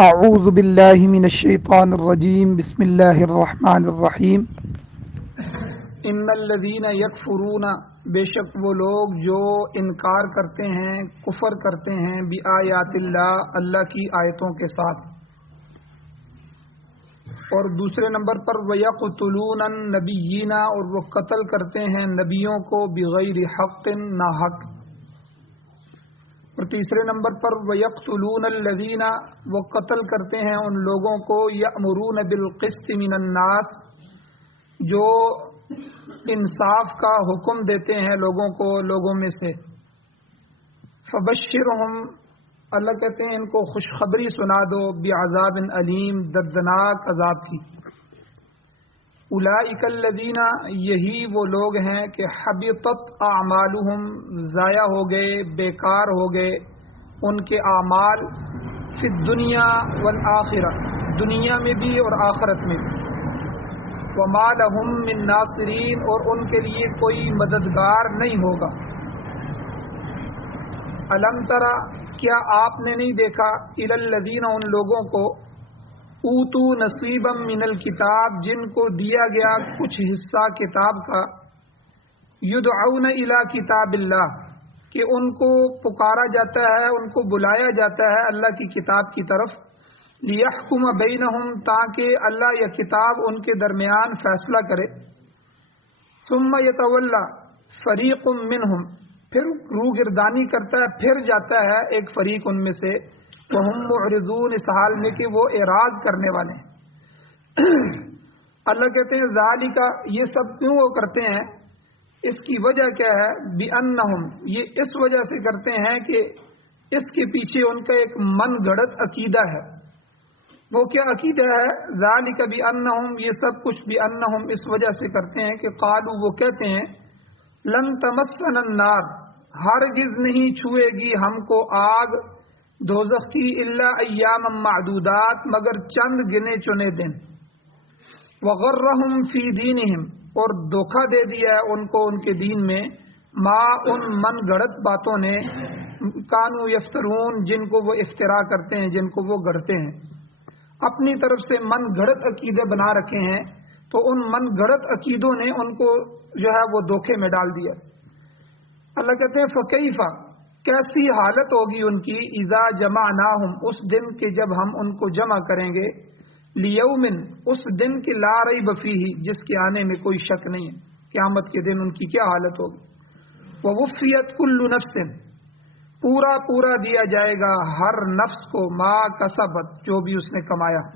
اعوذ باللہ من الشیطان الرجیم بسم اللہ الرحمن الرحیم ان الذین یکفرون، بے شک وہ لوگ جو انکار کرتے ہیں، کفر کرتے ہیں، بآیات اللہ، اللہ کی آیتوں کے ساتھ، اور دوسرے نمبر پر وَيَقْتُلُونَ النَّبِيِّينَ، اور وہ قتل کرتے ہیں نبیوں کو بغیر حق، ناحق، اور تیسرے نمبر پر وَيَقْتُلُونَ الَّذِينَ، وہ قتل کرتے ہیں ان لوگوں کو يَأْمُرُونَ بِالْقِسْطِ مِنَ النَّاسِ، جو انصاف کا حکم دیتے ہیں لوگوں کو لوگوں میں سے، فَبَشِّرْهُمْ، اللہ کہتے ہیں ان کو خوشخبری سنا دو، بعذاب علیم، دردناک عذاب کی۔ اولئک الذین، یہی وہ لوگ ہیں کہ حبطت اعمالہم، ضائع ہو گئے، بیکار ہو گئے ان کے اعمال، فی الدنیا والآخرہ، دنیا میں بھی اور آخرت میں بھی، وما لہم من ناصرین، اور ان کے لیے کوئی مددگار نہیں ہوگا۔ الم ترى، کیا آپ نے نہیں دیکھا، الی الذین، ان لوگوں کو، اوتو نصیبا من الکتاب، جن کو دیا گیا کچھ حصہ کتاب کا، یدعون الی کتاب اللہ، کہ ان کو پکارا جاتا ہے، ان کو بلایا جاتا ہے اللہ کی کتاب کی طرف، لیحکم بینہم، تاکہ اللہ یا کتاب ان کے درمیان فیصلہ کرے، ثم یتولی فریق منہم، پھر روگردانی کرتا ہے، پھر جاتا ہے ایک فریق ان میں سے، وہم معرضون، اس حال میں کہ وہ اعراض کرنے والے ہیں۔ اللہ کہتے ہیں ذالک، یہ سب کیوں وہ کرتے ہیں، اس کی وجہ کیا ہے، بِأَنَّهُمْ، یہ اس وجہ سے کرتے ہیں کہ اس کے پیچھے ان کا ایک من گھڑت عقیدہ ہے۔ وہ کیا عقیدہ ہے، ذالک بِأَنَّهُمْ، یہ سب کچھ بِأَنَّهُمْ، اس وجہ سے کرتے ہیں کہ قالوا، وہ کہتے ہیں، لن تمسنا النار، ہرگز نہیں چھوئے گی ہم کو آگ دوزخ کی، الا ایام معدودات، مگر چند گنے چنے دن، وغرہم فی دینہم، اور دھوکہ دے دیا ہے ان کو ان کے دین میں، ما، ان من گھڑت باتوں نے، کانو یفترون، جن کو وہ افترا کرتے ہیں، جن کو وہ گھڑتے ہیں، اپنی طرف سے من گھڑت عقیدے بنا رکھے ہیں، تو ان من گھڑت عقیدوں نے ان کو جو ہے وہ دھوکے میں ڈال دیا۔ اللہ کہتے ہیں فکیفا، کیسی حالت ہوگی ان کی، اذا جمعناہم، اس دن کے جب ہم ان کو جمع کریں گے، لیومن، اس دن کے لا ریب فیہ، جس کے آنے میں کوئی شک نہیں ہے، قیامت کے دن ان کی کیا حالت ہوگی، ووفیت کل نفس، پورا پورا دیا جائے گا ہر نفس کو، ما کسبت، جو بھی اس نے کمایا،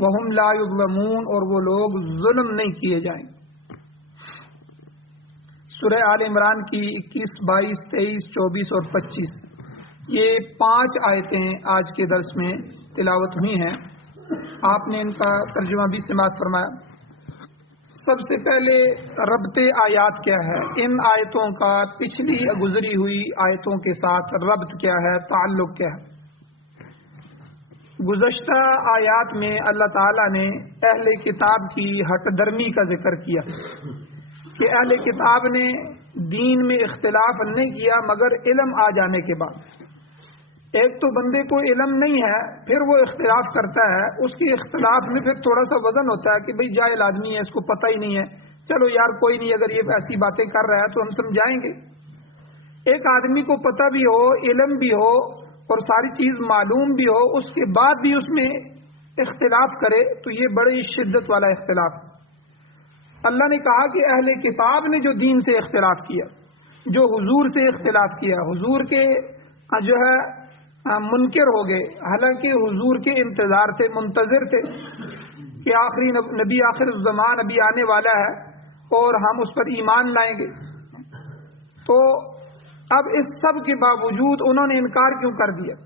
وہم لا یظلمون، اور وہ لوگ ظلم نہیں کیے جائیں گے۔ سورہ آل عمران کی 21، 22، 23، 24 اور 25، یہ 5 آیتیں آج کے درس میں تلاوت ہوئی ہیں۔ آپ نے ان کا ترجمہ بھی سماعت فرمایا۔ سب سے پہلے ربط آیات کیا ہے، ان آیتوں کا پچھلی گزری ہوئی آیتوں کے ساتھ ربط کیا ہے، تعلق کیا ہے۔ گزشتہ آیات میں اللہ تعالیٰ نے اہل کتاب کی ہٹ درمی کا ذکر کیا کہ اہل کتاب نے دین میں اختلاف نہیں کیا مگر علم آ جانے کے بعد۔ ایک تو بندے کو علم نہیں ہے، پھر وہ اختلاف کرتا ہے، اس کی اختلاف میں پھر تھوڑا سا وزن ہوتا ہے کہ بھئی جاہل آدمی ہے، اس کو پتہ ہی نہیں ہے، چلو یار کوئی نہیں، اگر یہ ایسی باتیں کر رہا ہے تو ہم سمجھائیں گے۔ ایک آدمی کو پتہ بھی ہو، علم بھی ہو اور ساری چیز معلوم بھی ہو، اس کے بعد بھی اس میں اختلاف کرے تو یہ بڑی شدت والا اختلاف۔ اللہ نے کہا کہ اہل کتاب نے جو دین سے اختلاف کیا، جو حضور سے اختلاف کیا، حضور کے جو ہے منکر ہو گئے، حالانکہ حضور کے انتظار تھے، منتظر تھے کہ آخری نبی آخر الزمان ابھی آنے والا ہے اور ہم اس پر ایمان لائیں گے، تو اب اس سب کے باوجود انہوں نے انکار کیوں کر دیا؟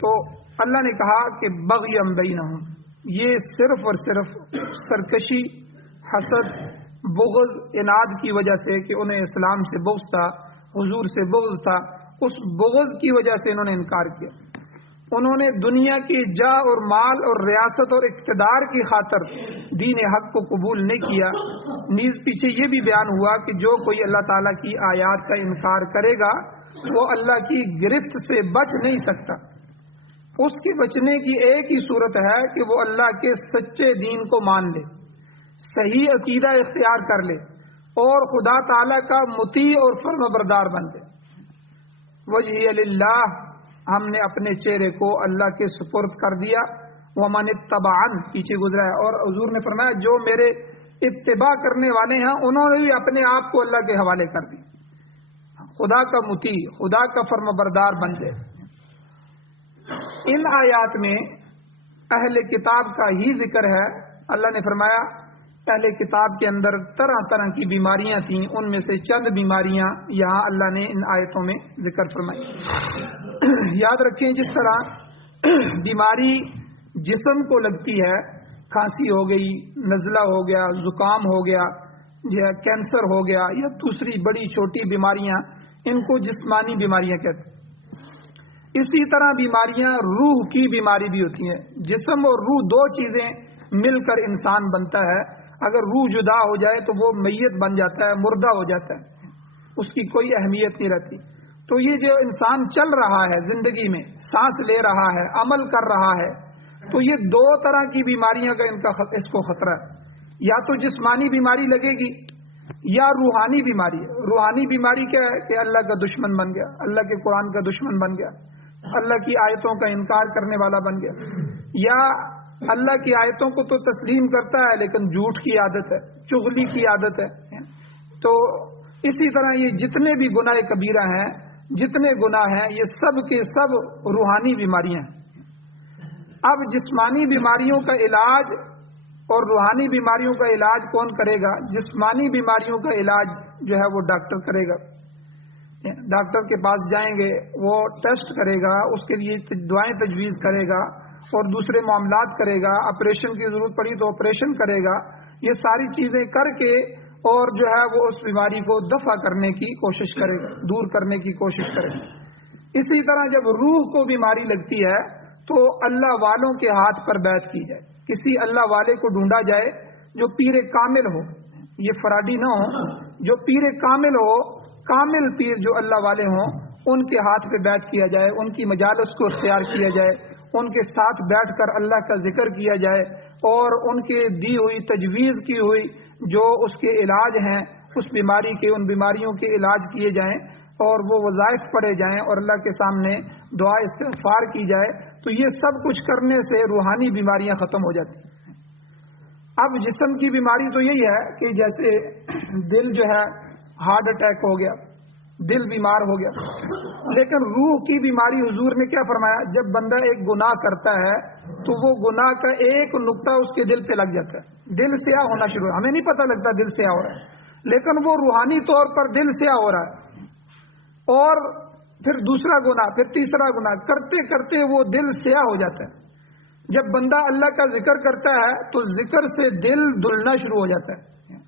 تو اللہ نے کہا کہ بغیم بینہم، یہ صرف اور صرف سرکشی، حسد، بغض، اناد کی وجہ سے کہ انہیں اسلام سے بغض تھا، حضور سے بغض تھا، اس بغض کی وجہ سے انہوں نے انکار کیا۔ انہوں نے دنیا کی جاہ اور مال اور ریاست اور اقتدار کی خاطر دین حق کو قبول نہیں کیا۔ نیز پیچھے یہ بھی بیان ہوا کہ جو کوئی اللہ تعالیٰ کی آیات کا انکار کرے گا وہ اللہ کی گرفت سے بچ نہیں سکتا۔ اس کے بچنے کی ایک ہی صورت ہے کہ وہ اللہ کے سچے دین کو مان لے، صحیح عقیدہ اختیار کر لے اور خدا تعالی کا مطیع اور فرما بردار بن جائے۔ وجہی للہ، ہم نے اپنے چہرے کو اللہ کے سپرد کر دیا۔ ومن اتبعن، پیچھے گزرا ہے، اور حضور نے فرمایا جو میرے اتباع کرنے والے ہیں انہوں نے بھی اپنے آپ کو اللہ کے حوالے کر دی، خدا کا مطیع، خدا کا فرما بردار بن جائے۔ ان آیات میں اہل کتاب کا ہی ذکر ہے۔ اللہ نے فرمایا اہل کتاب کے اندر طرح طرح کی بیماریاں تھیں، ان میں سے چند بیماریاں یہاں اللہ نے ان آیتوں میں ذکر فرمائی۔ یاد رکھیں جس طرح بیماری جسم کو لگتی ہے، کھانسی ہو گئی، نزلہ ہو گیا، زکام ہو گیا، یا کینسر ہو گیا، یا دوسری بڑی چھوٹی بیماریاں، ان کو جسمانی بیماریاں کہتے ہیں۔ اسی طرح بیماریاں روح کی بیماری بھی ہوتی ہیں۔ جسم اور روح دو چیزیں مل کر انسان بنتا ہے، اگر روح جدا ہو جائے تو وہ میت بن جاتا ہے، مردہ ہو جاتا ہے، اس کی کوئی اہمیت نہیں رہتی۔ تو یہ جو انسان چل رہا ہے زندگی میں، سانس لے رہا ہے، عمل کر رہا ہے، تو یہ دو طرح کی بیماریاں کا اس کو خطرہ ہے۔ یا تو جسمانی بیماری لگے گی یا روحانی بیماری ہے۔ روحانی بیماری کیا ہے کہ اللہ کا دشمن بن گیا، اللہ کے قرآن کا دشمن بن گیا، اللہ کی آیتوں کا انکار کرنے والا بن گیا، یا اللہ کی آیتوں کو تو تسلیم کرتا ہے لیکن جھوٹ کی عادت ہے، چغلی کی عادت ہے۔ تو اسی طرح یہ جتنے بھی گناہ کبیرہ ہیں، جتنے گناہ ہیں، یہ سب کے سب روحانی بیماریاں ہیں۔ اب جسمانی بیماریوں کا علاج اور روحانی بیماریوں کا علاج کون کرے گا؟ جسمانی بیماریوں کا علاج جو ہے وہ ڈاکٹر کرے گا۔ ڈاکٹر کے پاس جائیں گے، وہ ٹیسٹ کرے گا، اس کے لیے دعائیں تجویز کرے گا اور دوسرے معاملات کرے گا، آپریشن کی ضرورت پڑی تو آپریشن کرے گا۔ یہ ساری چیزیں کر کے اور جو ہے وہ اس بیماری کو دفع کرنے کی کوشش کرے گا، دور کرنے کی کوشش کرے گا۔ اسی طرح جب روح کو بیماری لگتی ہے تو اللہ والوں کے ہاتھ پر بیعت کی جائے، کسی اللہ والے کو ڈھونڈا جائے جو پیر کامل ہو، یہ فراڈی نہ ہو، جو پیر کامل ہو، کامل پیر جو اللہ والے ہوں، ان کے ہاتھ پہ بیعت کیا جائے، ان کی مجالس کو اختیار کیا جائے، ان کے ساتھ بیٹھ کر اللہ کا ذکر کیا جائے اور ان کے دی ہوئی تجویز کی ہوئی جو اس کے علاج ہیں، اس بیماری کے، ان بیماریوں کے علاج کیے جائیں اور وہ وظائف پڑھے جائیں اور اللہ کے سامنے دعا استغفار کی جائے، تو یہ سب کچھ کرنے سے روحانی بیماریاں ختم ہو جاتی ہیں۔ اب جسم کی بیماری تو یہی ہے کہ جیسے دل جو ہے ہارٹ اٹیک ہو گیا، دل بیمار ہو گیا، لیکن روح کی بیماری حضور نے کیا فرمایا؟ جب بندہ ایک گناہ کرتا ہے تو وہ گناہ کا ایک نقطہ اس کے دل پہ لگ جاتا ہے، دل سیاہ ہونا شروع، ہمیں نہیں پتہ لگتا دل سیاہ ہو رہا ہے، لیکن وہ روحانی طور پر دل سیاہ ہو رہا ہے، اور پھر دوسرا گناہ، پھر تیسرا گناہ کرتے کرتے وہ دل سیاہ ہو جاتا ہے۔ جب بندہ اللہ کا ذکر کرتا ہے تو ذکر سے دل دھلنا شروع ہو جاتا ہے،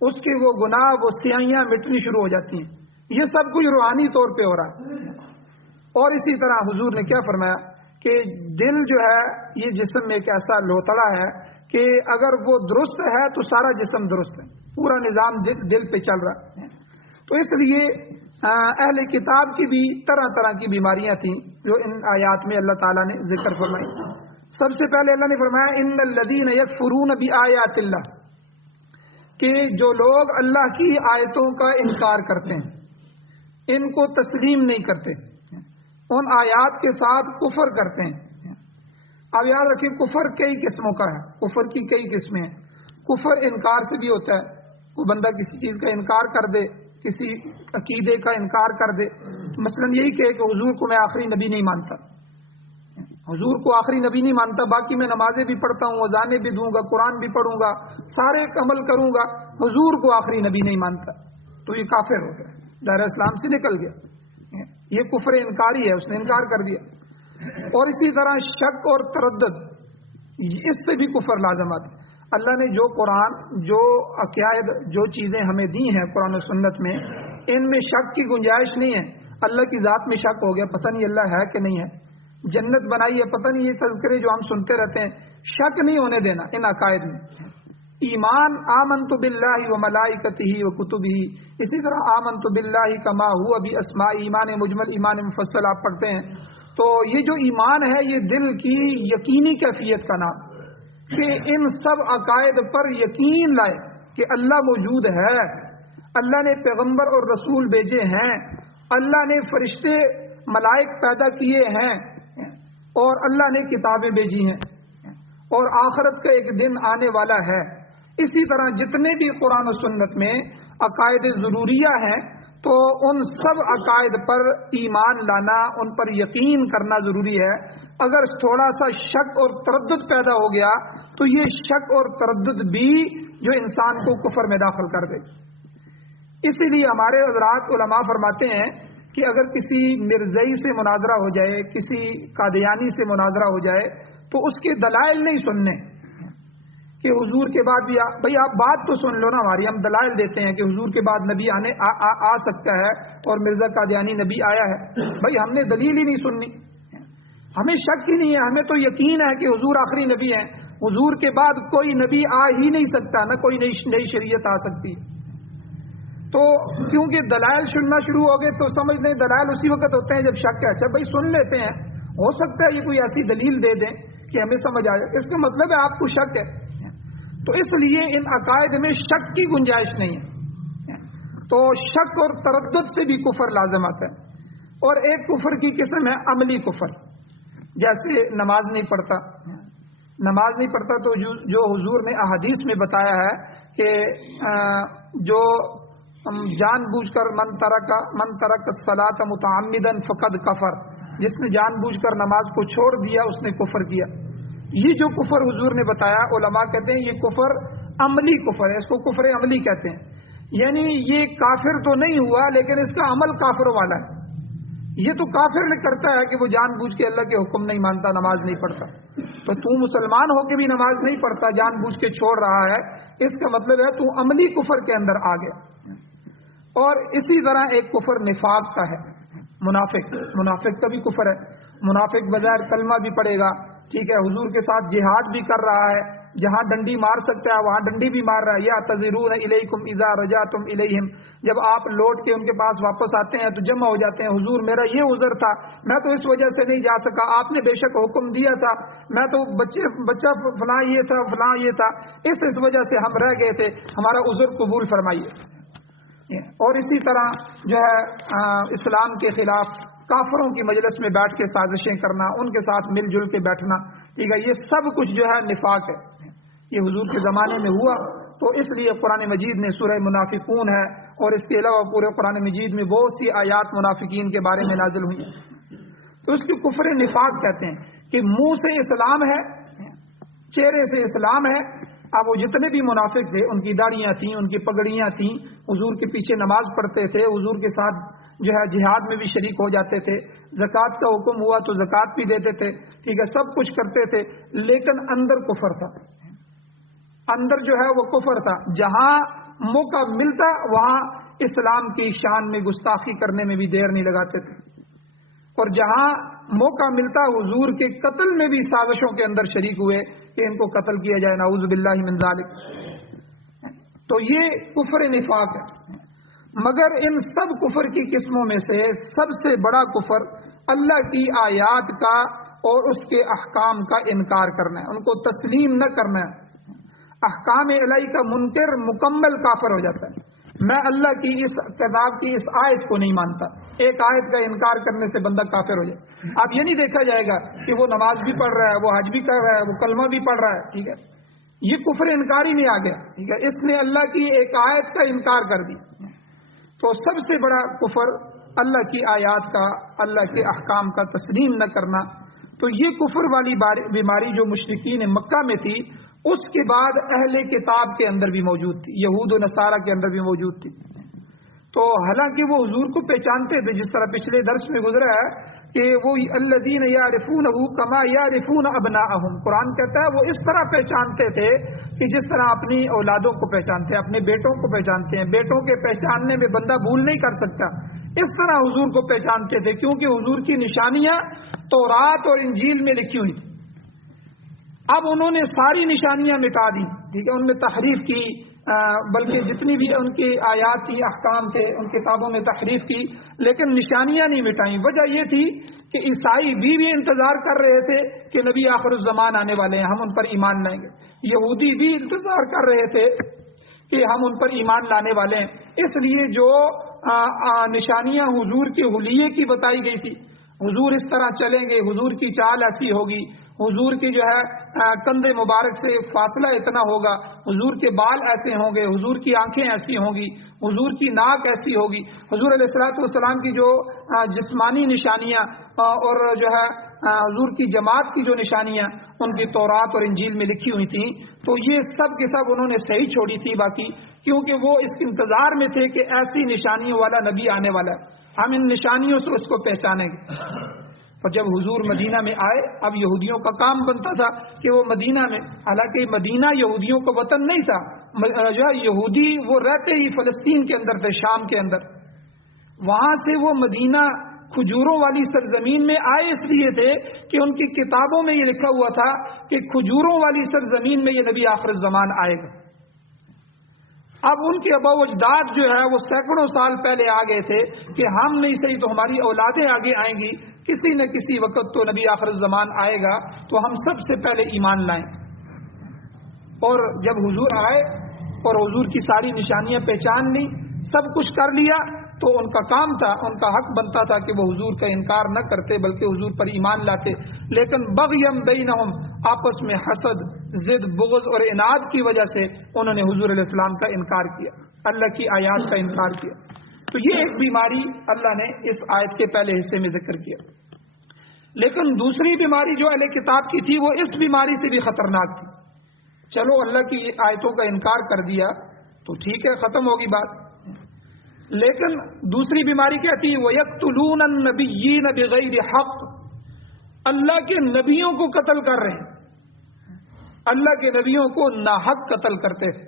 اس کے وہ گناہ، وہ سیاہیاں مٹنی شروع ہو جاتی ہیں۔ یہ سب کچھ روحانی طور پہ ہو رہا ہے۔ اور اسی طرح حضور نے کیا فرمایا کہ دل جو ہے یہ جسم میں ایک ایسا لوتڑا ہے کہ اگر وہ درست ہے تو سارا جسم درست ہے، پورا نظام دل پہ چل رہا ہے۔ تو اس لیے اہل کتاب کی بھی طرح طرح کی بیماریاں تھیں جو ان آیات میں اللہ تعالیٰ نے ذکر فرمائی۔ سب سے پہلے اللہ نے فرمایا ان الذین یکفرون بآیات اللہ، کہ جو لوگ اللہ کی آیتوں کا انکار کرتے ہیں، ان کو تسلیم نہیں کرتے، ان آیات کے ساتھ کفر کرتے ہیں۔ اب یاد رکھیں کفر کئی قسموں کا ہے، کفر کی کئی قسمیں ہیں۔ کفر انکار سے بھی ہوتا ہے، کوئی بندہ کسی چیز کا انکار کر دے، کسی عقیدے کا انکار کر دے، مثلا یہی کہ حضور کو میں آخری نبی نہیں مانتا، حضور کو آخری نبی نہیں مانتا، باقی میں نمازیں بھی پڑھتا ہوں، اذانیں بھی دوں گا، قرآن بھی پڑھوں گا، سارے عمل کروں گا، حضور کو آخری نبی نہیں مانتا، تو یہ کافر ہو گیا، دائرہ اسلام سے نکل گیا، یہ کفر انکاری ہے، اس نے انکار کر دیا۔ اور اسی طرح شک اور تردد، اس سے بھی کفر لازم آتا ہے۔ اللہ نے جو قرآن، جو عقائد، جو چیزیں ہمیں دی ہیں قرآن و سنت میں، ان میں شک کی گنجائش نہیں ہے۔ اللہ کی ذات میں شک ہو گیا، پتہ نہیں اللہ ہے کہ نہیں ہے، جنت بنائی ہے، پتہ نہیں، یہ تذکرے جو ہم سنتے رہتے ہیں، شک نہیں ہونے دینا ان عقائد میں۔ ایمان آمنت باللہ و ملائکتہ و کتبہ، اسی طرح آمنت باللہ کما ہوا باسماء، ایمان مجمل، ایمان مفصل آپ پڑھتے ہیں تو یہ جو ایمان ہے یہ دل کی یقینی کیفیت کا نام، کہ ان سب عقائد پر یقین لائے کہ اللہ موجود ہے، اللہ نے پیغمبر اور رسول بھیجے ہیں، اللہ نے فرشتے ملائک پیدا کیے ہیں، اور اللہ نے کتابیں بھیجی ہیں، اور آخرت کا ایک دن آنے والا ہے۔ اسی طرح جتنے بھی قرآن و سنت میں عقائد ضروریہ ہیں تو ان سب عقائد پر ایمان لانا، ان پر یقین کرنا ضروری ہے۔ اگر تھوڑا سا شک اور تردد پیدا ہو گیا تو یہ شک اور تردد بھی جو انسان کو کفر میں داخل کر دے۔ اسی لیے ہمارے حضرات علماء فرماتے ہیں کہ اگر کسی مرزئی سے مناظرہ ہو جائے، کسی قادیانی سے مناظرہ ہو جائے تو اس کے دلائل نہیں سننے کہ حضور کے بعد بھی بھائی آپ بات تو سن لو نا ہماری، ہم دلائل دیتے ہیں کہ حضور کے بعد نبی آ سکتا ہے اور مرزا قادیانی نبی آیا ہے، بھائی ہم نے دلیل ہی نہیں سننی، ہمیں شک ہی نہیں ہے، ہمیں تو یقین ہے کہ حضور آخری نبی ہیں، حضور کے بعد کوئی نبی آ ہی نہیں سکتا، نہ کوئی نئی شریعت آ سکتی۔ تو کیونکہ دلائل سننا شروع ہو گئے تو سمجھ لیں دلائل اسی وقت ہوتے ہیں جب شک ہے، اچھا بھائی سن لیتے ہیں، ہو سکتا ہے یہ کوئی ایسی دلیل دے دیں کہ ہمیں سمجھ آ جائے، اس کا مطلب ہے آپ کو شک ہے۔ تو اس لیے ان عقائد میں شک کی گنجائش نہیں ہے، تو شک اور تردد سے بھی کفر لازم آتا ہے۔ اور ایک کفر کی قسم ہے عملی کفر، جیسے نماز نہیں پڑھتا تو جو حضور نے احادیث میں بتایا ہے کہ جو جان بوجھ کر من ترک الصلاۃ متعمدا فقد کفر، جس نے جان بوجھ کر نماز کو چھوڑ دیا اس نے کفر کیا۔ یہ جو کفر حضور نے بتایا علماء کہتے ہیں یہ کفر عملی کفر ہے، اس کو کفر عملی کہتے ہیں، یعنی یہ کافر تو نہیں ہوا لیکن اس کا عمل کافروں والا ہے۔ یہ تو کافر نے کرتا ہے کہ وہ جان بوجھ کے اللہ کے حکم نہیں مانتا، نماز نہیں پڑھتا، تو تو مسلمان ہو کے بھی نماز نہیں پڑھتا، جان بوجھ کے چھوڑ رہا ہے، اس کا مطلب ہے تو عملی کفر کے اندر آ گیا۔ اور اسی طرح ایک کفر نفاق کا ہے، منافق کا بھی کفر ہے۔ منافق بغیر کلمہ بھی پڑھے گا، ٹھیک ہے، حضور کے ساتھ جہاد بھی کر رہا ہے، جہاں ڈنڈی مار سکتا ہے وہاں ڈنڈی بھی مار رہا ہے۔ یا تذرون الیکم اذا رجعتم الیہم، جب آپ لوٹ کے ان کے پاس واپس آتے ہیں تو جمع ہو جاتے ہیں، حضور میرا یہ عذر تھا، میں تو اس وجہ سے نہیں جا سکا، آپ نے بے شک حکم دیا تھا، میں تو بچہ فلاں یہ تھا فلاں یہ تھا، اس وجہ سے ہم رہ گئے تھے، ہمارا عذر قبول فرمائیے۔ اور اسی طرح جو ہے اسلام کے خلاف کافروں کی مجلس میں بیٹھ کے سازشیں کرنا، ان کے ساتھ مل جل کے بیٹھنا، ٹھیک ہے، یہ سب کچھ جو ہے نفاق ہے۔ یہ حضور کے زمانے میں ہوا، تو اس لیے قرآن مجید نے سورہ منافقون ہے، اور اس کے علاوہ پورے قرآن مجید میں بہت سی آیات منافقین کے بارے میں نازل ہوئی ہیں۔ تو اس کو کفر نفاق کہتے ہیں کہ منہ سے اسلام ہے، چہرے سے اسلام ہے۔ اب وہ جتنے بھی منافق تھے ان کی داڑیاں تھیں، ان کی پگڑیاں تھیں، حضور کے پیچھے نماز پڑھتے تھے، حضور کے ساتھ جو ہے جہاد میں بھی شریک ہو جاتے تھے، زکوٰۃ کا حکم ہوا تو زکوٰۃ بھی دیتے تھے، ٹھیک ہے، سب کچھ کرتے تھے، لیکن اندر کفر تھا، اندر جو ہے وہ کفر تھا۔ جہاں موقع ملتا وہاں اسلام کی شان میں گستاخی کرنے میں بھی دیر نہیں لگاتے تھے، اور جہاں موقع ملتا حضور کے قتل میں بھی سازشوں کے اندر شریک ہوئے کہ ان کو قتل کیا جائے، نعوذ باللہ من ذالک۔ تو یہ کفر نفاق ہے۔ مگر ان سب کفر کی قسموں میں سے سب سے بڑا کفر اللہ کی آیات کا اور اس کے احکام کا انکار کرنا ہے، ان کو تسلیم نہ کرنا ہے۔ احکام الہی کا منکر مکمل کافر ہو جاتا ہے۔ میں اللہ کی اس کتاب کی اس آیت کو نہیں مانتا، ایک آیت کا انکار کرنے سے بندہ کافر ہو جائے۔ اب یہ نہیں دیکھا جائے گا کہ وہ نماز بھی پڑھ رہا ہے، وہ حج بھی کر رہا ہے، وہ کلمہ بھی پڑھ رہا ہے، ٹھیک ہے، یہ کفر انکاری نہیں آ گیا، ٹھیک ہے، اس نے اللہ کی ایک آیت کا انکار کر دی۔ تو سب سے بڑا کفر اللہ کی آیات کا، اللہ کے احکام کا تسلیم نہ کرنا۔ تو یہ کفر والی بیماری جو مشرکین مکہ میں تھی، اس کے بعد اہل کتاب کے اندر بھی موجود تھی، یہود و نصارہ کے اندر بھی موجود تھی۔ تو حالانکہ وہ حضور کو پہچانتے تھے، جس طرح پچھلے درس میں گزرا ہے کہ وہ الذین یعرفونہ کما یعرفون ابناءہم، قرآن کہتا ہے وہ اس طرح پہچانتے تھے کہ جس طرح اپنی اولادوں کو پہچانتے ہیں، اپنے بیٹوں کو پہچانتے ہیں، بیٹوں کے پہچاننے میں بندہ بھول نہیں کر سکتا، اس طرح حضور کو پہچانتے تھے، کیونکہ حضور کی نشانیاں تورات اور انجیل میں لکھی ہوئی۔ اب انہوں نے ساری نشانیاں مٹا دی، ٹھیک ہے، ان میں تحریف کی، بلکہ جتنی بھی ان کی آیات تھی، احکام تھے، ان کتابوں میں تحریف کی، لیکن نشانیاں نہیں مٹائیں۔ وجہ یہ تھی کہ عیسائی بھی انتظار کر رہے تھے کہ نبی آخر الزمان آنے والے ہیں، ہم ان پر ایمان لائیں گے۔ یہودی بھی انتظار کر رہے تھے کہ ہم ان پر ایمان لانے والے ہیں۔ اس لیے جو نشانیاں حضور کے حلیے کی بتائی گئی تھی، حضور اس طرح چلیں گے، حضور کی چال ایسی ہوگی، حضور کی جو ہے کندھے مبارک سے فاصلہ اتنا ہوگا، حضور کے بال ایسے ہوں گے، حضور کی آنکھیں ایسی ہوں گی، حضور کی ناک ایسی ہوگی، حضور علیہ الصلوۃ والسلام کی جو جسمانی نشانیاں اور جو ہے حضور کی جماعت کی جو نشانیاں ان کی تورات اور انجیل میں لکھی ہوئی تھیں، تو یہ سب کے سب انہوں نے صحیح چھوڑی تھی باقی، کیونکہ وہ اس انتظار میں تھے کہ ایسی نشانیوں والا نبی آنے والا ہے، ہم ان نشانیوں سے اس کو پہچانیں گے۔ اور جب حضور مدینہ میں آئے، اب یہودیوں کا کام بنتا تھا کہ وہ مدینہ میں، حالانکہ مدینہ یہودیوں کا وطن نہیں تھا، جو ہے یہودی وہ رہتے ہی فلسطین کے اندر تھے، شام کے اندر، وہاں سے وہ مدینہ کھجوروں والی سرزمین میں آئے اس لیے تھے کہ ان کی کتابوں میں یہ لکھا ہوا تھا کہ کھجوروں والی سرزمین میں یہ نبی آخر الزمان آئے گا۔ اب ان کے ابا و اجداد جو ہے وہ سینکڑوں سال پہلے آ گئے تھے کہ ہم نہیں صحیح تو ہماری اولادیں آگے آئیں گی، کسی نہ کسی وقت تو نبی آخر الزمان آئے گا، تو ہم سب سے پہلے ایمان لائیں۔ اور جب حضور آئے اور حضور کی ساری نشانیاں پہچان لی، سب کچھ کر لیا، تو ان کا کام تھا، ان کا حق بنتا تھا کہ وہ حضور کا انکار نہ کرتے بلکہ حضور پر ایمان لاتے، لیکن بغیم بینہم، آپس میں حسد، ضد، بغض اور عناد کی وجہ سے انہوں نے حضور علیہ السلام کا انکار کیا، اللہ کی آیات کا انکار کیا۔ تو یہ ایک بیماری اللہ نے اس آیت کے پہلے حصے میں ذکر کیا۔ لیکن دوسری بیماری جو اہل کتاب کی تھی وہ اس بیماری سے بھی خطرناک تھی۔ چلو اللہ کی آیتوں کا انکار کر دیا تو ٹھیک ہے، ختم ہوگی بات، لیکن دوسری بیماری کیا تھی؟ وَيَقْتُلُونَ النَّبِيِّينَ بِغَيْرِ حَقٍّ، اللہ کے نبیوں کو قتل کر رہے ہیں، اللہ کے نبیوں کو ناحق قتل کرتے تھے۔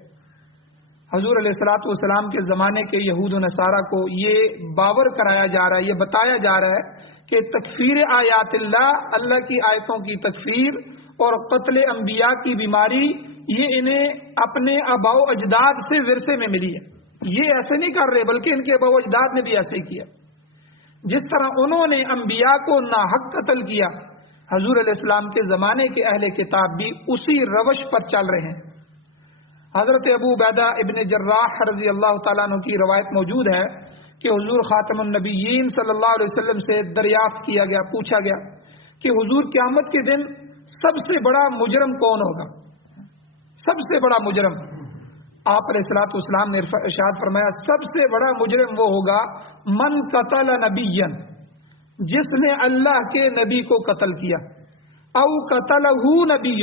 حضور علیہ الصلوۃ والسلام کے زمانے کے یہود و نصارہ کو یہ باور کرایا جا رہا ہے، یہ بتایا جا رہا ہے کہ تکفیر آیات اللہ، اللہ کی آیتوں کی تکفیر اور قتل انبیاء کی بیماری یہ انہیں اپنے آباء و اجداد سے ورثے میں ملی ہے۔ یہ ایسے نہیں کر رہے بلکہ ان کے آباء و اجداد نے بھی ایسے کیا۔ جس طرح انہوں نے انبیاء کو ناحق قتل کیا، حضور علیہ السلام کے زمانے کے اہل کتاب بھی اسی روش پر چل رہے ہیں۔ حضرت ابو عبیدہ ابن جراح رضی اللہ تعالیٰ عنہ کی روایت موجود ہے کہ حضور خاتم النبیین صلی اللہ علیہ وسلم سے دریافت کیا گیا، پوچھا گیا کہ حضور قیامت کے دن سب سے بڑا مجرم کون ہوگا؟ سب سے بڑا مجرم؟ آپ علیہ الصلوۃ والسلام نے ارشاد فرمایا سب سے بڑا مجرم وہ ہوگا من قتل نبیا، جس نے اللہ کے نبی کو قتل کیا، او قتلہ نبی،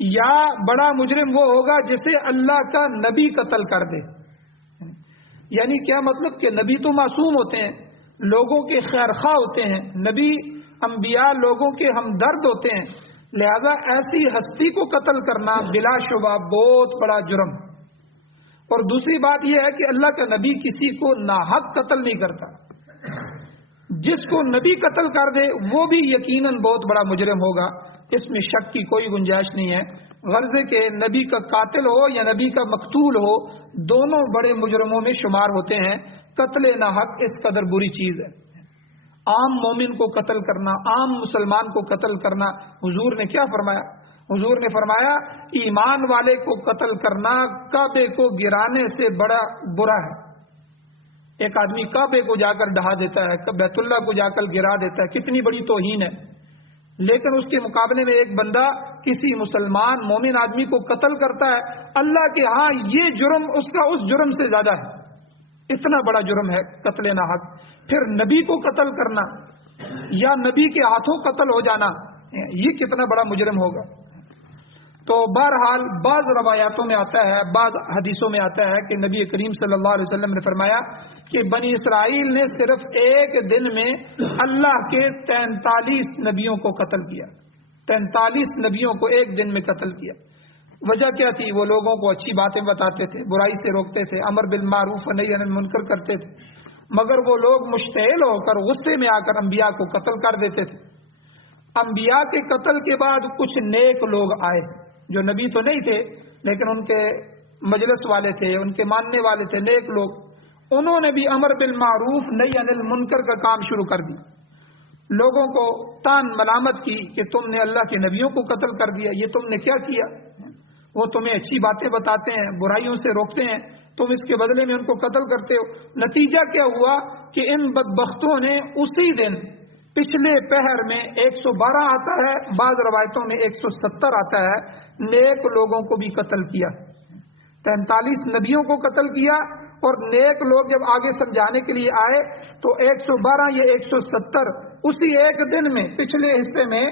یا بڑا مجرم وہ ہوگا جسے اللہ کا نبی قتل کر دے۔ یعنی کیا مطلب کہ نبی تو معصوم ہوتے ہیں، لوگوں کے خیر خواہ ہوتے ہیں، نبی انبیاء لوگوں کے ہمدرد ہوتے ہیں، لہذا ایسی ہستی کو قتل کرنا بلا شبہ بہت بڑا جرم۔ اور دوسری بات یہ ہے کہ اللہ کا نبی کسی کو ناحق قتل نہیں کرتا، جس کو نبی قتل کر دے وہ بھی یقیناً بہت بڑا مجرم ہوگا، اس میں شک کی کوئی گنجائش نہیں ہے۔ غرض کہ نبی کا قاتل ہو یا نبی کا مقتول ہو، دونوں بڑے مجرموں میں شمار ہوتے ہیں۔ قتل ناحق اس قدر بری چیز ہے، عام مومن کو قتل کرنا، عام مسلمان کو قتل کرنا، حضور نے کیا فرمایا؟ حضور نے فرمایا ایمان والے کو قتل کرنا کعبے کو گرانے سے بڑا برا ہے۔ ایک آدمی کعبے کو جا کر ڈھا دیتا ہے، بیت اللہ کو جا کر گرا دیتا ہے، کتنی بڑی توہین ہے، لیکن اس کے مقابلے میں ایک بندہ کسی مسلمان مومن آدمی کو قتل کرتا ہے، اللہ کے ہاں یہ جرم اس کا اس جرم سے زیادہ ہے، اتنا بڑا جرم ہے قتل ناحق۔ پھر نبی کو قتل کرنا یا نبی کے ہاتھوں قتل ہو جانا، یہ کتنا بڑا مجرم ہوگا۔ تو بہرحال بعض روایاتوں میں آتا ہے، بعض حدیثوں میں آتا ہے کہ نبی کریم صلی اللہ علیہ وسلم نے فرمایا کہ بنی اسرائیل نے صرف ایک دن میں اللہ کے 43 نبیوں کو قتل کیا، 43 نبیوں کو ایک دن میں قتل کیا۔ وجہ کیا تھی؟ وہ لوگوں کو اچھی باتیں بتاتے تھے، برائی سے روکتے تھے، امر بالمعروف و نہی عن المنکر کرتے تھے، مگر وہ لوگ مشتعل ہو کر غصے میں آ کر انبیاء کو قتل کر دیتے تھے۔ انبیاء کے قتل کے بعد کچھ نیک لوگ آئے جو نبی تو نہیں تھے لیکن ان کے مجلس والے تھے، ان کے ماننے والے تھے، نیک لوگ، انہوں نے بھی امر بالمعروف نہی عن المنکر کا کام شروع کر دیا، لوگوں کو تان ملامت کی کہ تم نے اللہ کے نبیوں کو قتل کر دیا، یہ تم نے کیا کیا؟ وہ تمہیں اچھی باتیں بتاتے ہیں، برائیوں سے روکتے ہیں، تم اس کے بدلے میں ان کو قتل کرتے ہو۔ نتیجہ کیا ہوا کہ ان بدبختوں نے اسی دن پچھلے پہر میں 112 آتا ہے، بعض روایتوں میں 170 آتا ہے، نیک لوگوں کو بھی قتل کیا، 43 نبیوں کو قتل کیا، اور نیک لوگ جب آگے سمجھانے کے لیے آئے تو 112 یا 170 اسی ایک دن میں پچھلے حصے میں،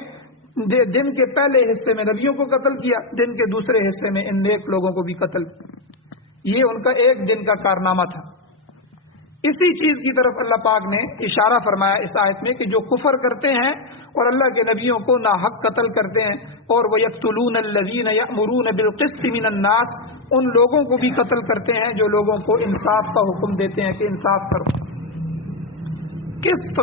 دن کے پہلے حصے میں نبیوں کو قتل کیا، دن کے دوسرے حصے میں ان نیک لوگوں کو بھی قتل کیا۔ یہ ان کا ایک دن کا کارنامہ تھا۔ اسی چیز کی طرف اللہ پاک نے اشارہ فرمایا اس آیت میں کہ جو کفر کرتے ہیں اور اللہ کے نبیوں کو ناحق قتل کرتے ہیں، اور وَيَقْتُلُونَ الَّذِينَ يَأْمُرُونَ بِالْقِسْطِ مِنَ النَّاسِ، ان لوگوں کو بھی قتل کرتے ہیں جو لوگوں کو انصاف کا حکم دیتے ہیں کہ انصاف کرو۔ قسط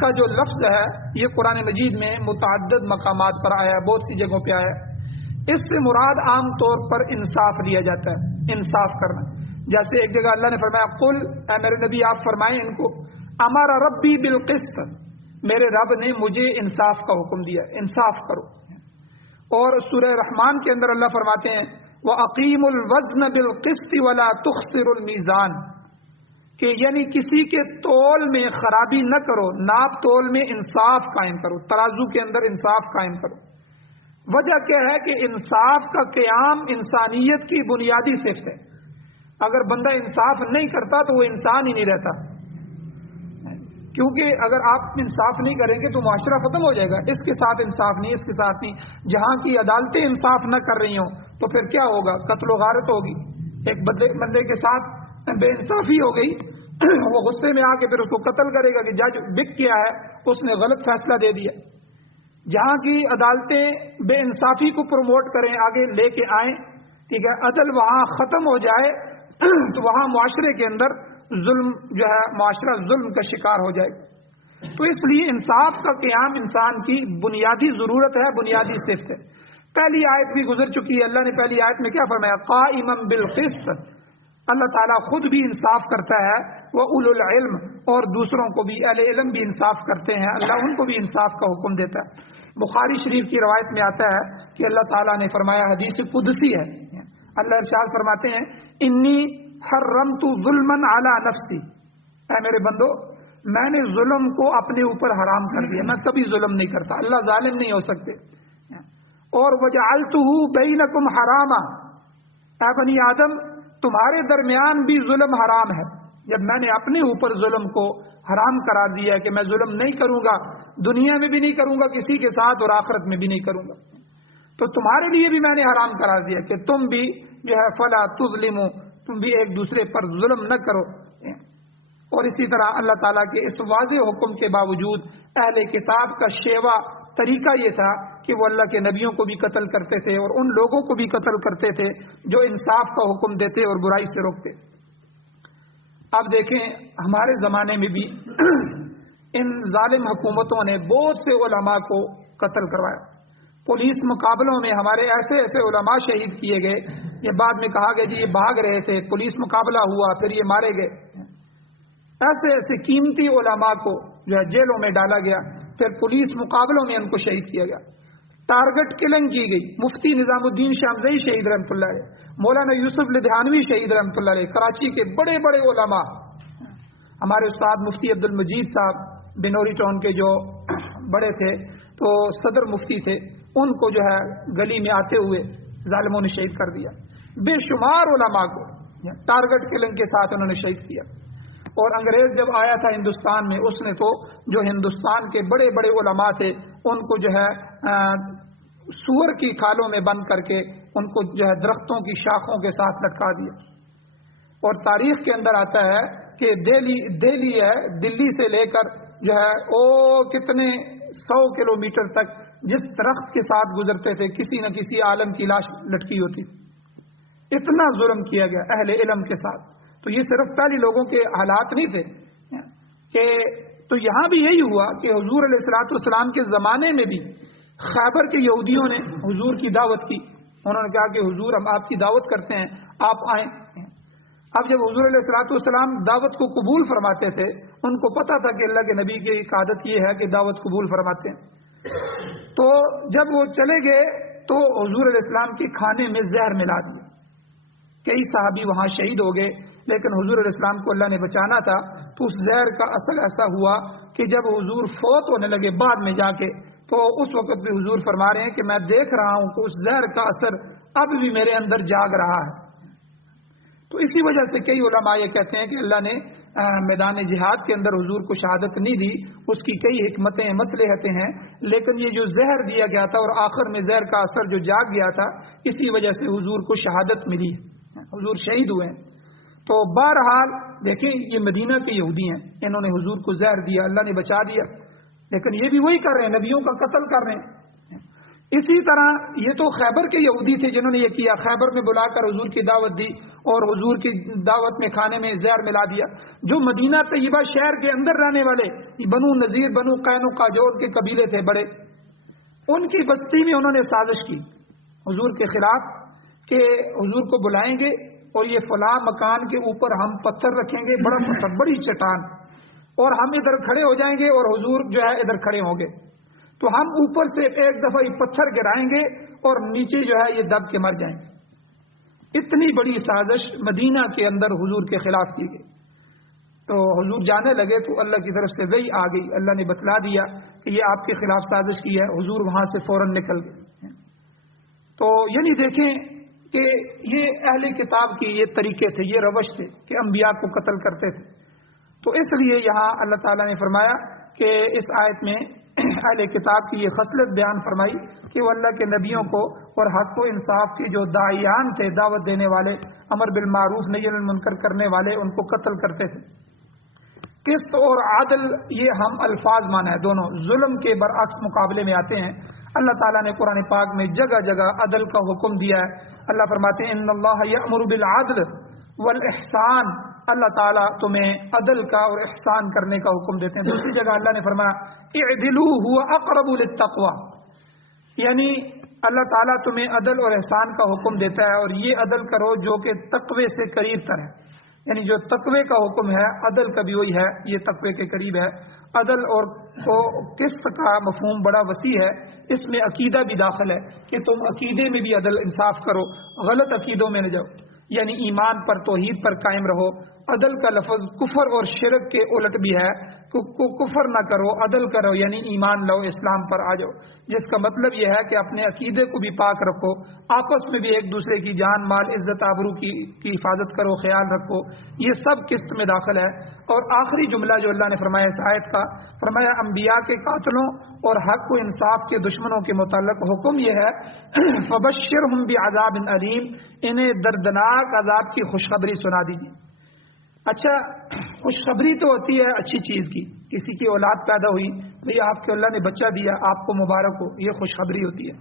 کا جو لفظ ہے یہ قرآن مجید میں متعدد مقامات پر آیا ہے، بہت سی جگہوں پہ آیا ہے۔ اس سے مراد عام طور پر انصاف لیا جاتا ہے، انصاف کرنا۔ جیسے ایک جگہ اللہ نے فرمایا قل، اے میرے نبی آپ فرمائیں ان کو، امر ربی بالقسط، میرے رب نے مجھے انصاف کا حکم دیا، انصاف کرو۔ اور سورہ رحمان کے اندر اللہ فرماتے ہیں وَأَقِيمُوا الْوَزْنَ بِالْقِسْطِ وَلَا تُخْسِرُوا الْمِيزَانَ، کہ یعنی کسی کے تول میں خرابی نہ کرو، ناپ تول میں انصاف قائم کرو، ترازو کے اندر انصاف قائم کرو۔ وجہ کیا ہے کہ انصاف کا قیام انسانیت کی بنیادی صفت ہے۔ اگر بندہ انصاف نہیں کرتا تو وہ انسان ہی نہیں رہتا، کیونکہ اگر آپ انصاف نہیں کریں گے تو معاشرہ ختم ہو جائے گا۔ اس کے ساتھ انصاف نہیں، اس کے ساتھ نہیں، جہاں کی عدالتیں انصاف نہ کر رہی ہوں تو پھر کیا ہوگا؟ قتل و غارت ہوگی۔ ایک بندے کے ساتھ بے انصافی ہو گئی، وہ غصے میں آ کے پھر اس کو قتل کرے گا کہ جج بک کیا ہے، اس نے غلط فیصلہ دے دیا۔ جہاں کی عدالتیں بے انصافی کو پروموٹ کریں، آگے لے کے آئیں، ٹھیک ہے، عدل وہاں ختم ہو جائے تو وہاں معاشرے کے اندر ظلم جو ہے، معاشرہ ظلم کا شکار ہو جائے۔ تو اس لیے انصاف کا قیام انسان کی بنیادی ضرورت ہے، بنیادی صفت ہے۔ پہلی آیت بھی گزر چکی ہے، اللہ نے پہلی آیت میں کیا فرمایا؟ قائما بالقسط، اللہ تعالیٰ خود بھی انصاف کرتا ہے، وَأُولُو الْعِلْمِ، اور دوسروں کو بھی، اہل علم بھی انصاف کرتے ہیں، اللہ ان کو بھی انصاف کا حکم دیتا ہے۔ بخاری شریف کی روایت میں آتا ہے کہ اللہ تعالیٰ نے فرمایا، حدیث قدسی ہے، اللہ ارشاد فرماتے ہیں انی حرمت ظلما علی نفسی، اے میرے بندو میں نے ظلم کو اپنے اوپر حرام کر دیا، میں کبھی ظلم نہیں کرتا، اللہ ظالم نہیں ہو سکتے۔ اور وجعلتہ بینکم حراما، اے بنی آدم تمہارے درمیان بھی ظلم حرام ہے۔ جب میں نے اپنے اوپر ظلم کو حرام قرار دیا کہ میں ظلم نہیں کروں گا، دنیا میں بھی نہیں کروں گا کسی کے ساتھ، اور آخرت میں بھی نہیں کروں گا، تو تمہارے لیے بھی میں نے حرام قرار دیا کہ تم بھی جو ہے فلا تظلموا، تم بھی ایک دوسرے پر ظلم نہ کرو۔ اور اسی طرح اللہ تعالیٰ کے اس واضح حکم کے باوجود اہل کتاب کا شیوا طریقہ یہ تھا کہ وہ اللہ کے نبیوں کو بھی قتل کرتے تھے اور ان لوگوں کو بھی قتل کرتے تھے جو انصاف کا حکم دیتے اور برائی سے روکتے۔ اب دیکھیں ہمارے زمانے میں بھی ان ظالم حکومتوں نے بہت سے علماء کو قتل کروایا۔ پولیس مقابلوں میں ہمارے ایسے ایسے علماء شہید کیے گئے، یہ بعد میں کہا گیا جی یہ بھاگ رہے تھے، پولیس مقابلہ ہوا پھر یہ مارے گئے۔ ایسے ایسے قیمتی علماء کو جو ہے جیلوں میں ڈالا گیا، پھر پولیس مقابلوں میں ان کو شہید کیا گیا۔ ٹارگٹ کلنگ کی گئی، مفتی نظام الدین شامزئی شہید رحمۃ اللہ علیہ، مولانا یوسف لدھیانوی شہید رحمۃ اللہ علیہ، کراچی کے بڑے بڑے علماء، ہمارے استاد مفتی عبد المجید صاحب بنوری ٹاؤن کے جو بڑے تھے تو صدر مفتی تھے، ان کو جو ہے گلی میں آتے ہوئے ظالموں نے شہید کر دیا۔ بے شمار علماء کو ٹارگٹ کلنگ کے ساتھ انہوں نے شہید کیا۔ اور انگریز جب آیا تھا ہندوستان میں، اس نے تو جو ہندوستان کے بڑے بڑے علماء تھے ان کو جو ہے سور کی کھالوں میں بند کر کے ان کو جو ہے درختوں کی شاخوں کے ساتھ لٹکا دیا۔ اور تاریخ کے اندر آتا ہے کہ دہلی ہے، دلی سے لے کر جو ہے کتنے 100 کلومیٹر تک جس درخت کے ساتھ گزرتے تھے کسی نہ کسی عالم کی لاش لٹکی ہوتی، اتنا ظلم کیا گیا اہل علم کے ساتھ۔ تو یہ صرف پہلی لوگوں کے حالات نہیں تھے کہ تو یہاں بھی یہی ہوا کہ حضور علیہ الصلوۃ والسلام کے زمانے میں بھی خیبر کے یہودیوں نے حضور کی دعوت کی، انہوں نے کہا کہ حضور ہم آپ کی دعوت کرتے ہیں، آپ آئیں. اب جب حضور علیہ الصلوۃ والسلام دعوت کو قبول فرماتے تھے، ان کو پتا تھا کہ اللہ کے نبی کی ایک عادت یہ ہے کہ دعوت قبول فرماتے ہیں. تو جب وہ چلے گئے تو حضور علیہ السلام کے کھانے میں زہر ملا دیے. کئی صحابی وہاں شہید ہو گئے، لیکن حضور علیہ السلام کو اللہ نے بچانا تھا. تو اس زہر کا اثر ایسا ہوا کہ جب حضور فوت ہونے لگے بعد میں جا کے، تو اس وقت بھی حضور فرما رہے ہیں کہ میں دیکھ رہا ہوں کہ اس زہر کا اثر اب بھی میرے اندر جاگ رہا ہے. تو اسی وجہ سے کئی علماء یہ کہتے ہیں کہ اللہ نے میدان جہاد کے اندر حضور کو شہادت نہیں دی، اس کی کئی حکمتیں مصلحتیں ہیں، لیکن یہ جو زہر دیا گیا تھا اور آخر میں زہر کا اثر جو جاگ گیا تھا، اسی وجہ سے حضور کو شہادت ملی، حضور شہید ہوئے. تو بہرحال دیکھیں یہ مدینہ کے یہودی ہیں، انہوں نے حضور کو زہر دیا، اللہ نے بچا دیا، لیکن یہ بھی وہی کر رہے ہیں، نبیوں کا قتل کر رہے ہیں. اسی طرح یہ تو خیبر کے یہودی تھے جنہوں نے یہ کیا، خیبر میں بلا کر حضور کی دعوت دی اور حضور کی دعوت میں کھانے میں زہر ملا دیا. جو مدینہ طیبہ شہر کے اندر رہنے والے بنو نذیر، بنو قینقاع جو ان کے قبیلے تھے بڑے، ان کی بستی میں انہوں نے سازش کی حضور کے خلاف کہ حضور کو بلائیں گے اور یہ فلاں مکان کے اوپر ہم پتھر رکھیں گے، بڑا پتھر، بڑی چٹان، اور ہم ادھر کھڑے ہو جائیں گے اور حضور جو ہے ادھر کھڑے ہوں گے. تو ہم اوپر سے ایک دفعہ یہ پتھر گرائیں گے اور نیچے جو ہے یہ دب کے مر جائیں گے. اتنی بڑی سازش مدینہ کے اندر حضور کے خلاف کی گئی. تو حضور جانے لگے تو اللہ کی طرف سے وحی آ گئی، اللہ نے بتلا دیا کہ یہ آپ کے خلاف سازش کی ہے. حضور وہاں سے فوراً نکل گئے. تو یعنی دیکھیں کہ یہ اہل کتاب کی یہ طریقے تھے، یہ روش تھے کہ انبیاء کو قتل کرتے تھے. تو اس لیے یہاں اللہ تعالیٰ نے فرمایا کہ اس آیت میں اہل کتاب کی یہ خصلت بیان فرمائی کہ وہ اللہ کے نبیوں کو اور حق و انصاف کے جو داعیان تھے، دعوت دینے والے، امر بالمعروف نہی عن المنکر کرنے والے، ان کو قتل کرتے تھے. قسط اور عادل یہ ہم الفاظ مانا ہے، دونوں ظلم کے برعکس مقابلے میں آتے ہیں. اللہ تعالیٰ نے قرآن پاک میں جگہ جگہ عدل کا حکم دیا ہے. اللہ فرماتے ہیں ان اللہ یأمر بالعدل والاحسان، اللہ تعالیٰ تمہیں عدل کا اور احسان کرنے کا حکم دیتے ہیں. دوسری جگہ اللہ نے فرمایا اعدلوا هو اقرب للتقوی، یعنی اللہ تعالیٰ تمہیں عدل اور احسان کا حکم دیتا ہے اور یہ عدل کرو جو کہ تقوی سے قریب تر ہے. یعنی جو تقوی کا حکم ہے عدل کا بھی وہی ہے، یہ تقوی کے قریب ہے. عدل اور قسط کا مفہوم بڑا وسیع ہے، اس میں عقیدہ بھی داخل ہے کہ تم عقیدے میں بھی عدل انصاف کرو، غلط عقیدوں میں نہ جاؤ، یعنی ایمان پر توحید پر قائم رہو. عدل کا لفظ کفر اور شرک کے الٹ بھی ہے، کفر نہ کرو، عدل کرو، یعنی ایمان لو، اسلام پر آ جاؤ، جس کا مطلب یہ ہے کہ اپنے عقیدے کو بھی پاک رکھو، آپس میں بھی ایک دوسرے کی جان مال عزت آبرو کی حفاظت کرو، خیال رکھو. یہ سب قسط میں داخل ہے. اور آخری جملہ جو اللہ نے فرمایا اس آیت کا، فرمایا انبیاء کے قاتلوں اور حق و انصاف کے دشمنوں کے متعلق حکم یہ ہے فبشرہم بعذاب علیم، انہیں دردناک عذاب کی خوشخبری سنا دیجیے. اچھا، خوشخبری تو ہوتی ہے اچھی چیز کی، کسی کی اولاد پیدا ہوئی، بھئی آپ کے اللہ نے بچہ دیا، آپ کو مبارک ہو، یہ خوشخبری ہوتی ہے.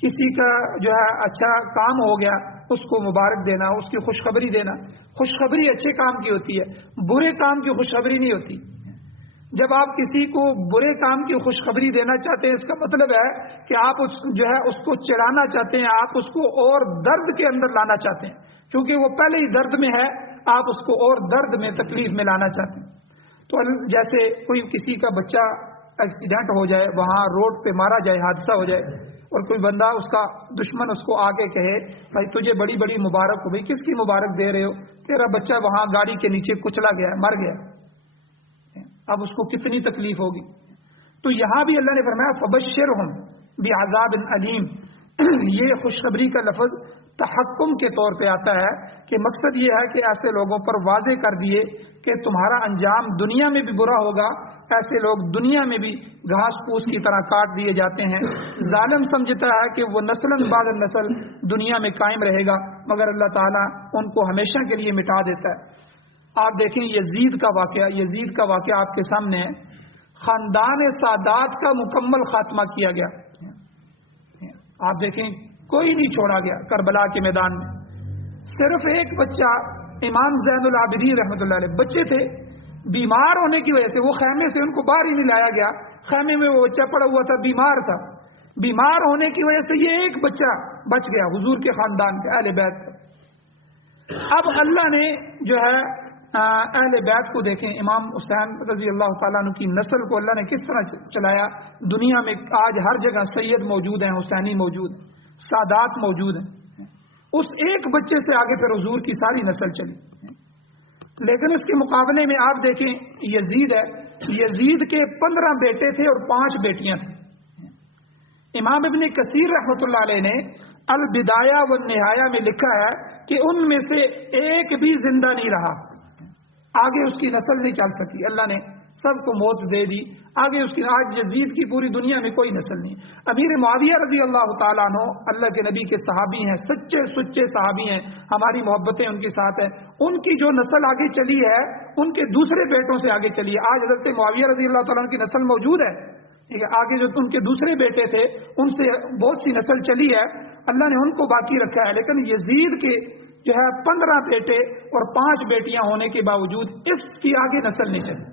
کسی کا جو ہے اچھا کام ہو گیا، اس کو مبارک دینا، اس کی خوشخبری دینا. خوشخبری اچھے کام کی ہوتی ہے، برے کام کی خوشخبری نہیں ہوتی. جب آپ کسی کو برے کام کی خوشخبری دینا چاہتے ہیں، اس کا مطلب ہے کہ آپ اس کو چڑھانا چاہتے ہیں، آپ اس کو اور درد کے اندر لانا چاہتے ہیں، کیونکہ وہ پہلے ہی درد میں ہے، آپ اس کو اور درد میں تکلیف میں لانا چاہتے ہیں. تو جیسے کوئی کسی کا بچہ ایکسیڈنٹ ہو جائے، وہاں روڈ پہ مارا جائے، حادثہ ہو جائے، اور کوئی بندہ اس کا دشمن اس کو آ کے کہے بھائی تجھے بڑی بڑی مبارک ہو. بھائی کس کی مبارک دے رہے ہو؟ تیرا بچہ وہاں گاڑی کے نیچے کچلا گیا، مر گیا. اب اس کو کتنی تکلیف ہوگی. تو یہاں بھی اللہ نے فرمایا فبشرہم بعذاب علیم. یہ خوشخبری کا لفظ تحکم کے طور پہ آتا ہے کہ مقصد یہ ہے کہ ایسے لوگوں پر واضح کر دیے کہ تمہارا انجام دنیا میں بھی برا ہوگا، ایسے لوگ دنیا میں بھی گھاس پھوس کی طرح کاٹ دیے جاتے ہیں. ظالم سمجھتا ہے کہ وہ نسل بعد نسل دنیا میں قائم رہے گا، مگر اللہ تعالیٰ ان کو ہمیشہ کے لیے مٹا دیتا ہے. آپ دیکھیں یزید کا واقعہ آپ کے سامنے ہے. خاندان سادات کا مکمل خاتمہ کیا گیا. آپ دیکھیں کوئی نہیں چھوڑا گیا کربلا کے میدان میں. صرف ایک بچہ امام زین العابدین رحمۃ اللہ علیہ بچے تھے، بیمار ہونے کی وجہ سے وہ خیمے سے ان کو باہر ہی نہیں لایا گیا. خیمے میں وہ بچہ پڑا ہوا تھا، بیمار تھا. بیمار ہونے کی وجہ سے یہ ایک بچہ بچ گیا حضور کے خاندان کے اہل بیت کا. اب اللہ نے جو ہے اہل بیت کو دیکھیں، امام حسین رضی اللہ تعالیٰ عنہ کی نسل کو اللہ نے کس طرح چلایا. دنیا میں آج ہر جگہ سید موجود ہیں، حسینی موجود ہیں، سادات موجود ہیں. اس ایک بچے سے آگے پھر حضور کی ساری نسل چلی. لیکن اس کے مقابلے میں آپ دیکھیں یزید ہے، یزید کے 15 بیٹے تھے اور 5 بیٹیاں تھیں. امام ابن کثیر رحمۃ اللہ علیہ نے البدایہ والنہایہ میں لکھا ہے کہ ان میں سے ایک بھی زندہ نہیں رہا، آگے اس کی نسل نہیں چل سکی. اللہ نے سب کو موت دے دی، آگے اس کی آج یزید کی پوری دنیا میں کوئی نسل نہیں. امیر معاویہ رضی اللہ تعالیٰ عنہ اللہ کے نبی کے صحابی ہیں، سچے سچے صحابی ہیں، ہماری محبتیں ان کے ساتھ ہیں. ان کی جو نسل آگے چلی ہے ان کے دوسرے بیٹوں سے آگے چلی ہے. آج حضرت معاویہ رضی اللہ تعالیٰ عنہ کی نسل موجود ہے، آگے جو ان کے دوسرے بیٹے تھے ان سے بہت سی نسل چلی ہے، اللہ نے ان کو باقی رکھا ہے. لیکن یزید کے جو ہے 15 بیٹے اور 5 بیٹیاں ہونے کے باوجود اس کی آگے نسل نہیں چلی.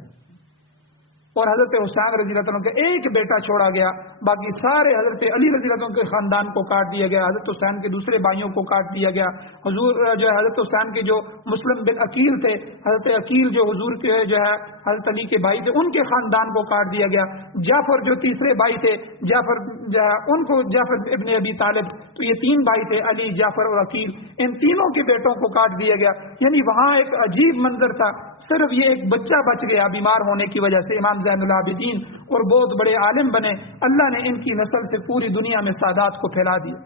اور حضرت حسین رضی اللہ عنہ کا ایک بیٹا چھوڑا گیا، باقی سارے حضرت علی رضی اللہ عنہ کے خاندان کو کاٹ دیا گیا، حضرت حسین کے دوسرے بھائیوں کو کاٹ دیا گیا. حضور جو ہے حضرت حسین کے جو مسلم بن عقیل تھے، حضرت عقیل جو حضور کے جو ہے حضرت علی کے بھائی تھے، ان کے خاندان کو کاٹ دیا گیا. جعفر جو تیسرے بھائی تھے، جعفر جو ہے ان کو جعفر ابن ابی طالب، تو یہ 3 بھائی تھے، علی، جعفر اور عقیل، ان تینوں کے بیٹوں کو کاٹ دیا گیا. یعنی وہاں ایک عجیب منظر تھا، صرف یہ ایک بچہ بچ گیا بیمار ہونے کی وجہ سے، امام زین العابدین، اور بہت بڑے عالم بنے. اللہ نے ان کی نسل سے پوری دنیا میں سادات کو پھیلا دیا.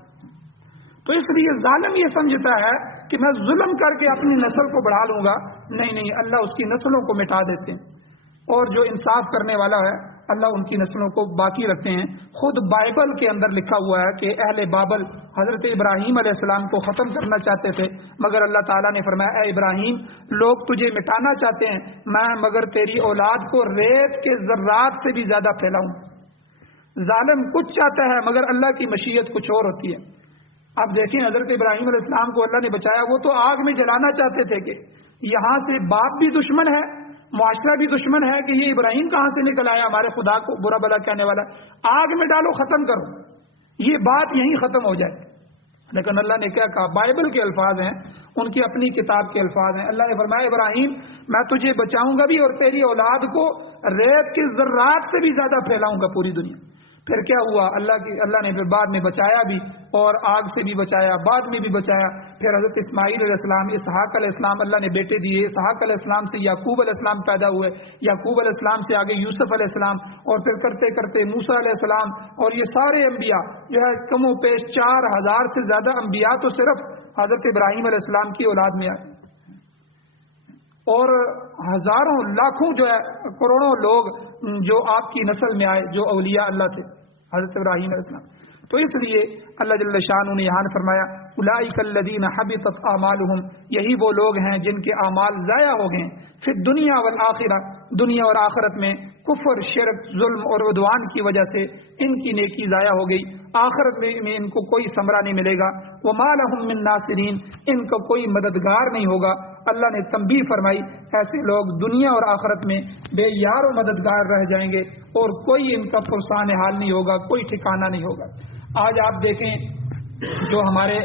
تو اس لیے ظالم یہ سمجھتا ہے کہ میں ظلم کر کے اپنی نسل کو بڑھا لوں گا. نہیں، اللہ اس کی نسلوں کو مٹا دیتے ہیں، اور جو انصاف کرنے والا ہے اللہ ان کی نسلوں کو باقی رکھتے ہیں. خود بائبل کے اندر لکھا ہوا ہے کہ اہل بابل حضرت ابراہیم علیہ السلام کو ختم کرنا چاہتے تھے، مگر اللہ تعالیٰ نے فرمایا اے ابراہیم، لوگ تجھے مٹانا چاہتے ہیں، میں مگر تیری اولاد کو ریت کے ذرات سے بھی زیادہ پھیلاؤں. ظالم کچھ چاہتا ہے مگر اللہ کی مشیت کچھ اور ہوتی ہے. اب دیکھیں حضرت ابراہیم علیہ السلام کو اللہ نے بچایا، وہ تو آگ میں جلانا چاہتے تھے کہ یہاں سے باپ بھی دشمن ہے، معاشرہ بھی دشمن ہے کہ یہ ابراہیم کہاں سے نکل آیا ہمارے خدا کو برا بلا کہنے والا، آگ میں ڈالو، ختم کرو، یہ بات یہیں ختم ہو جائے. لیکن اللہ نے کیا کہا؟ بائبل کے الفاظ ہیں، ان کی اپنی کتاب کے الفاظ ہیں. اللہ نے فرمایا ابراہیم میں تجھے بچاؤں گا بھی اور تیری اولاد کو ریت کے ذرات سے بھی زیادہ پھیلاؤں گا پوری دنیا. پھر کیا ہوا؟ اللہ نے پھر بعد میں بچایا بھی، اور آگ سے بھی بچایا، بعد میں بھی بچایا. پھر حضرت اسماعیل علیہ السلام، اسحاق علیہ السلام اللہ نے بیٹے دیے. اسحاق علیہ السلام سے یعقوب علیہ السلام پیدا ہوئے، یعقوب علیہ السلام سے آگے یوسف علیہ السلام، اور پھر کرتے کرتے موسیٰ علیہ السلام. اور یہ سارے انبیاء جو ہے کم و بیش 4000 سے زیادہ انبیاء تو صرف حضرت ابراہیم علیہ السلام کی اولاد میں آئے، اور ہزاروں لاکھوں جو ہے کروڑوں لوگ جو آپ کی نسل میں آئے جو اولیاء اللہ تھے حضرت ابراہیم علیہ السلام. تو اس لیے اللہ جل شانہ نے یہاں فرمایا اولئک الذین حبطت اعمالهم، یہی وہ لوگ ہیں جن کے اعمال ضائع ہو گئے فی الدنیا والآخرہ، دنیا اور آخرت میں، کفر، شرک، ظلم اور عدوان کی وجہ سے ان کی نیکی ضائع ہو گئی، آخرت میں ان کو کوئی ثمرہ نہیں ملے گا. وما لهم من ناصرین، ان کو کوئی مددگار نہیں ہوگا. اللہ نے تنبیہ فرمائی ایسے لوگ دنیا اور آخرت میں بے یار و مددگار رہ جائیں گے، اور کوئی ان کا پرسان حال نہیں ہوگا، کوئی ٹھکانہ نہیں ہوگا. آج آپ دیکھیں جو ہمارے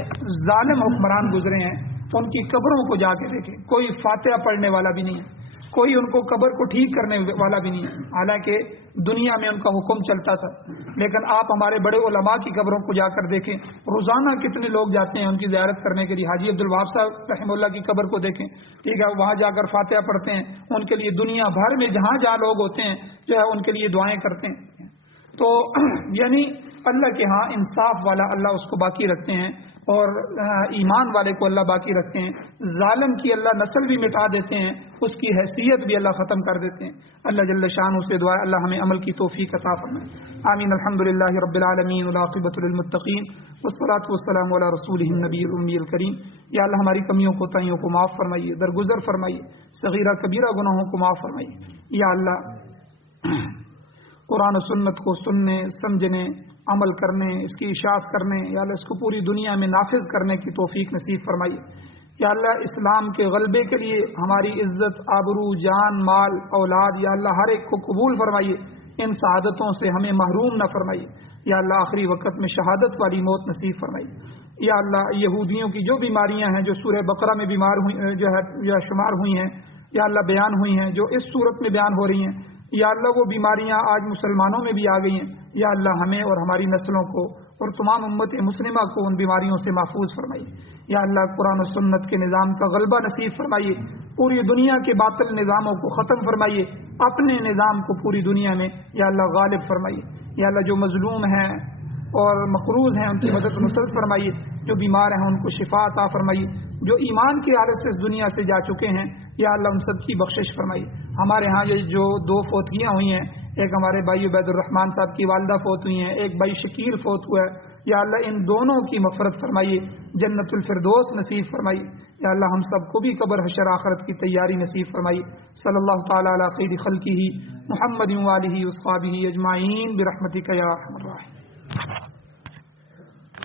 ظالم حکمران گزرے ہیں ان کی قبروں کو جا کے دیکھیں، کوئی فاتحہ پڑھنے والا بھی نہیں ہے، کوئی ان کو قبر کو ٹھیک کرنے والا بھی نہیں ہے، حالانکہ دنیا میں ان کا حکم چلتا تھا. لیکن آپ ہمارے بڑے علماء کی قبروں کو جا کر دیکھیں، روزانہ کتنے لوگ جاتے ہیں ان کی زیارت کرنے کے لیے. حاجی عبدالوہاب صاحب رحمہ اللہ کی قبر کو دیکھیں، ٹھیک ہے، وہاں جا کر فاتحہ پڑھتے ہیں، ان کے لیے دنیا بھر میں جہاں جہاں لوگ ہوتے ہیں جو ہے ان کے لیے دعائیں کرتے ہیں. تو یعنی اللہ کے ہاں انصاف والا اللہ اس کو باقی رکھتے ہیں، اور ایمان والے کو اللہ باقی رکھتے ہیں. ظالم کی اللہ نسل بھی مٹا دیتے ہیں، اس کی حیثیت بھی اللہ ختم کر دیتے ہیں. اللہ جل شانہ سے دعا اللہ ہمیں عمل کی توفیق عطا فرمائے. آمین. الحمدللہ رب العالمین والعاقبۃ للمتقین والصلاۃ والسلام علی رسولہ النبی الأمی الکریم. یا اللہ ہماری کمیوں کوتاہیوں کو معاف فرمائیے، درگزر فرمائیے، صغیرہ کبیرہ گناہوں کو معاف فرمائیے. یا اللہ قرآن و سنت کو سننے، سمجھنے، عمل کرنے، اس کی اشاعت کرنے، یا اللہ اس کو پوری دنیا میں نافذ کرنے کی توفیق نصیب فرمائیے. یا اللہ اسلام کے غلبے کے لیے ہماری عزت، آبرو، جان، مال، اولاد یا اللہ ہر ایک کو قبول فرمائیے، ان سعادتوں سے ہمیں محروم نہ فرمائیے. یا اللہ آخری وقت میں شہادت والی موت نصیب فرمائیے. یا اللہ یہودیوں کی جو بیماریاں ہیں جو سورہ بقرہ میں بیمار ہوئی جو ہے یا شمار ہوئی ہیں یا اللہ بیان ہوئی ہیں، جو اس صورت میں بیان ہو رہی ہیں، یا اللہ وہ بیماریاں آج مسلمانوں میں بھی آ گئی ہیں، یا اللہ ہمیں اور ہماری نسلوں کو اور تمام امت مسلمہ کو ان بیماریوں سے محفوظ فرمائیے۔ یا اللہ قرآن و سنت کے نظام کا غلبہ نصیب فرمائیے، پوری دنیا کے باطل نظاموں کو ختم فرمائیے، اپنے نظام کو پوری دنیا میں یا اللہ غالب فرمائیے۔ یا اللہ جو مظلوم ہیں اور مقروض ہیں ان کی مدد نصرت فرمائیے، جو بیمار ہیں ان کو شفا عطا فرمائیے، جو ایمان کی حالت سے اس دنیا سے جا چکے ہیں یا اللہ ان سب کی بخشش فرمائیے۔ ہمارے ہاں یہ جو 2 فوتگیاں ہوئی ہیں، ایک ہمارے بھائی عبید الرحمان صاحب کی والدہ فوت ہوئی ہیں، ایک بھائی شکیل فوت ہوا ہے، یا اللہ ان دونوں کی مغفرت فرمائیے، جنت الفردوس نصیب فرمائیے۔ یا اللہ ہم سب کو بھی قبر حشر آخرت کی تیاری نصیب فرمائیے۔ صلی اللہ تعالی علی خیر خلقہ محمد و آلہ و اصحابہ اجمعین برحمتک یا ارحم الراحمین۔